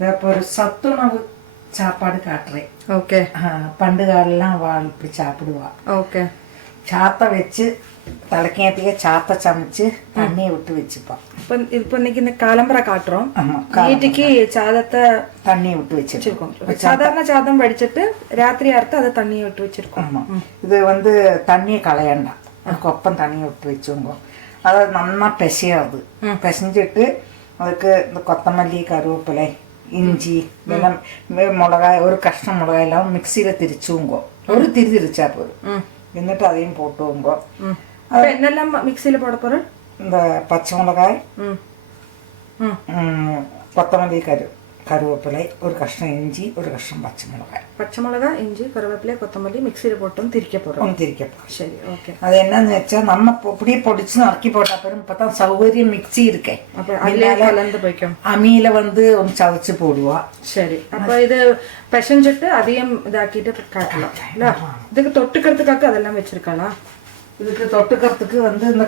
இப்போ ஒரு சத்துணவு சாப்பாடு காட்டுறேன். ஓகே. பண்டு காலெல்லாம் இப்படி சாப்பிடுவா. ஓகே. சாத்தை வச்சு தலைக்கேத்திய சாத்தை சமைச்சு தண்ணியை விட்டு வச்சுப்பான். இப்போ இன்னைக்கு இந்த காலம்பரை காட்டுறோம். வீட்டுக்கு சாதத்தை தண்ணியை விட்டு வச்சிருக்கோம். சாதாரண சாதம் வடிச்சிட்டு ராத்திரி அறுத்து அதை தண்ணியை விட்டு வச்சிருக்கோம். இது வந்து தண்ணியை களையண்டாம், கொப்பம் தண்ணியை விட்டு வச்சுங்க. அதாவது நல்லா பிசையாது. பிசைஞ்சிட்டு அதுக்கு இந்த கொத்தமல்லி, கருவேப்பிலை, இஞ்சி, வெள்ளம், மிளகாய், ஒரு கஷ்டம் மிளகாய் எல்லாம் மிக்சியில் திரிச்சுங்க. ஒரு திரிச்சா போதும். എന്നിട്ട് അதையும் போட்டுவோங்க. என்னெல்லாம் மிக்சியில் போட போகிறோம்? இந்த பச்சை மிளகாய், கொத்தமல்லி, கருவேப்பிலை, ஒரு கஷ்டம் இஞ்சி, ஒரு கஷ்டம் பச்சை மிளகாய். பச்சை மிளகாய், இஞ்சி, கருவேப்பிலை, கொத்தமல்லி மிக்சியில் போட்டோம் திரிக்க போகிறோம். திரிக்க போகிறோம். சரி, ஓகே. அது என்னன்னு வச்சா நம்ம இப்படியே பொடிச்சு நறுக்கி போட்டா பிறகு பார்த்தா சௌகரியம் மிக்சி இருக்கே, கலந்து போய்க்கும். அம்மியில வந்து ஒன்று சவைச்சு போடுவா. சரி, அப்போ இது பிசைஞ்சிட்டு அதையும் இதாக்கிட்டு காட்டலாம். இதுக்கு தொட்டுக்கிறதுக்காக அதெல்லாம் வச்சிருக்கலாம். இதுக்கு தொட்டுக்கிறதுக்கு வந்து இந்த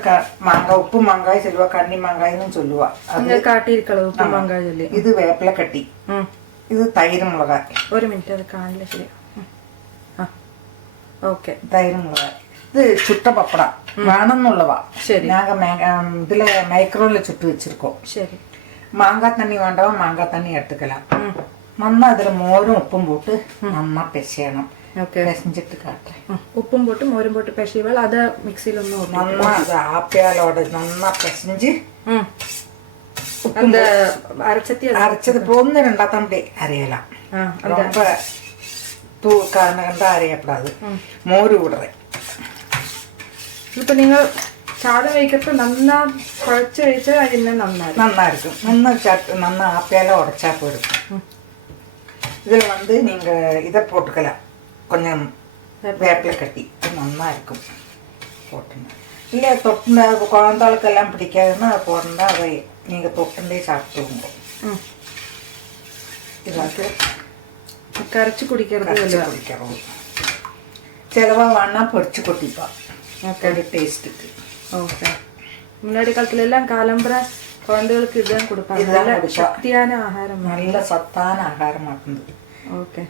மாங்காய், உப்பு மாங்காய் சொல்லுவா, கன்னி மாங்காய்னு சொல்லுவா. அது காட்டியிருக்கலாம் உப்பு மாங்காய் சொல்லி. இது வேப்பிலை கட்டி, இது தயிர் மிளகாய். ஒரு மினிட், அது காணல. சரி, ഓക്കെ. തൈര് മുളക്. ഇത് ചുട്ട പപ്പടം വേണമെന്നുള്ളവാ. ശരി. ഇതില് മൈക്രോണിൽ ചുട്ട് വെച്ചിരിക്കോ. ശരി. മാങ്ങാ തണ്ണി വേണ്ടവ മാങ്ങാ തണ്ണി എടുത്തുക്കലാം. നന്നാ അതിൽ മോരും ഉപ്പും പോട്ട് നന്നാ പെശയണം. പെശഞ്ഞിട്ട് കാട്ടെ. ഉപ്പും പോട്ട് മോരും പോട്ട് പെശയുമ്പോൾ അത് മിക്സിയിലൊന്നും നന്നാ അത് ആപ്പിയാലോടെ നന്നാ പെശഞ്ഞ് അരച്ചത് പോന്ന് രണ്ടാത്തമ്പടി അരയലാം. ரொம்ப கண்டா அரையப்படாது. மோரு விடுறேன். இப்போ நீங்கள் சாதம் வைக்கிறப்ப நல்லா குழச்சி வச்சா அது இன்னும் நல்லா இருக்கும். நல்லா ஆப்பியால உடைச்சா போயிடும். இதில் வந்து நீங்கள் இதை போட்டுக்கலாம், கொஞ்சம் வேப்பிலை கட்டி, நல்லா இருக்கும் போட்டுங்க. இல்லை தொட்டுனா குழந்தைகளுக்கெல்லாம் பிடிக்காதுன்னா அதை போட்டுனா அதை நீங்கள் தொட்டுண்டே சாப்பிட்டுவோங்க. இதாக்கு கரைச்சி குடிக்கிறோம். சிலவா வேணா பொரிச்சு கொட்டிப்பா. ஒரு டேஸ்ட்டுக்கு. ஓகே. முன்னாடி காலத்துல எல்லாம் காலம்பரை குழந்தைகளுக்கு இதுதான் கொடுப்பாங்க. இதுதான் சக்தியான ஆகாரம், நல்ல சத்தான ஆகாரமாக இருந்தது. ஓகே.